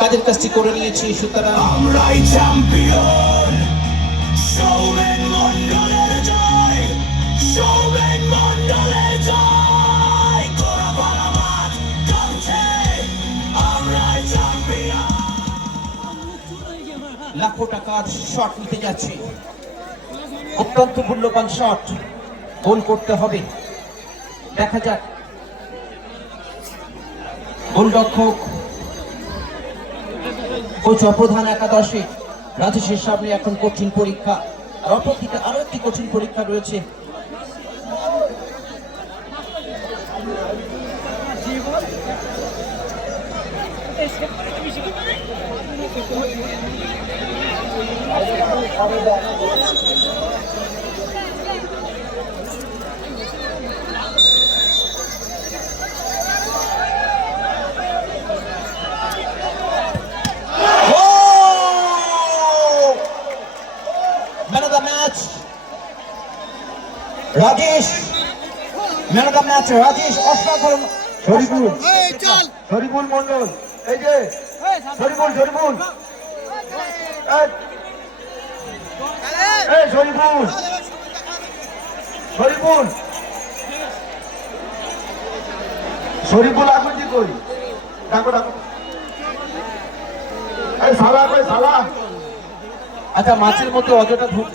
কাজের কাজটি করে নিয়েছি, সুতরাং আমরাই চ্যাম্পিয়ন। সৌমেন মণ্ডলের জয়, সৌমেন মণ্ডলের জয়। তোরা বারাবাদ কাঁপছে, আমরাই চ্যাম্পিয়ন। লাখো টাকার শট নিতে যাচ্ছি, অত্যন্ত মূল্যবান শট, গোল করতে হবে। দেখা যাক গোলরক্ষক কোচ অপ্রধান একাদশে রাজেশের সামনে এখন কঠিন পরীক্ষা, আর অপরদিকে আরো একটি কঠিন পরীক্ষা রয়েছে। Man of the match, Rajesh. Man of the match, Rajesh. অসাধারণ শরীফুল মন্ডল, এই যে শরীফুল শরীফুল এই শরীফুল শরীফুল শরীফুল আগুনজি কই, ডাকো ডাকো। এই সালা কই সালা। আচ্ছা, মাছের মধ্যে অযথা ঢুকবে